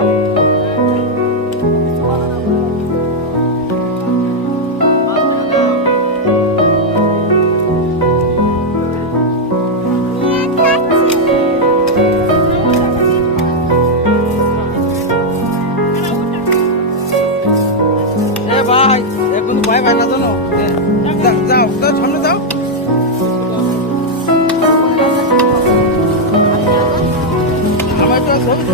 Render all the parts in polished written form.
ভাই এখন ভাই ভাই না জানো যাও যাও সামনে যাও আমার তো ছবি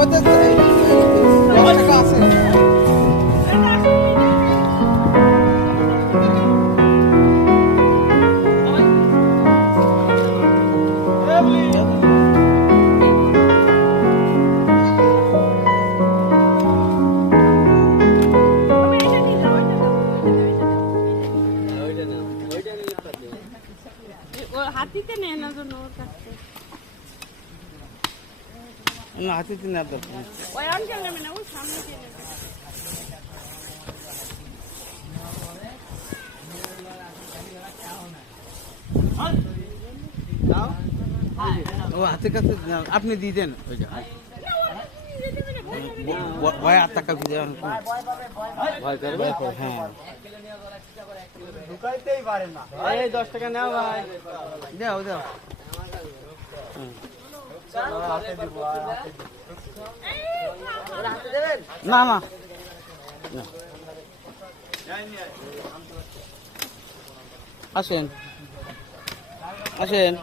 ওদের 10 টাকা আছে হাতিতে নেয় না জন্য ওর কাছে না হাতিতে না দরকার ওই আনকে নেবে না ওই সামনে দিয়ে নেবে ও হাতের কাছে আপনি দিয়ে দেন ওইটা ভয় 8 টাকা দিয়ে ভয় করবে হ্যাঁ ঢুকাইতেই পারে না এই 10 টাকা নাও ভাই দাও দাও না না আসেন আসেন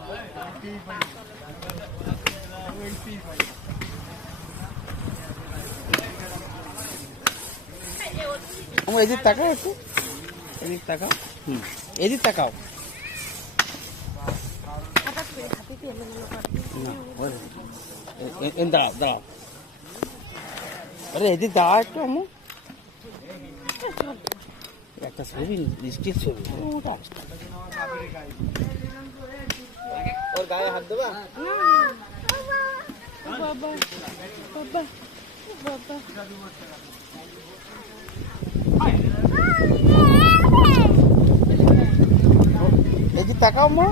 আমার এদিক তাকাও একটু এদিক তাকাও এদিক তাকাও দাঁড়াও দাঁড়াও আরে এদিক দাঁড়া একটু আমু একটা ছবি লিস্টির ছবি ওর গায়ে হাত দেবা বাবা বাবা বাবা এদিক তাকাও মা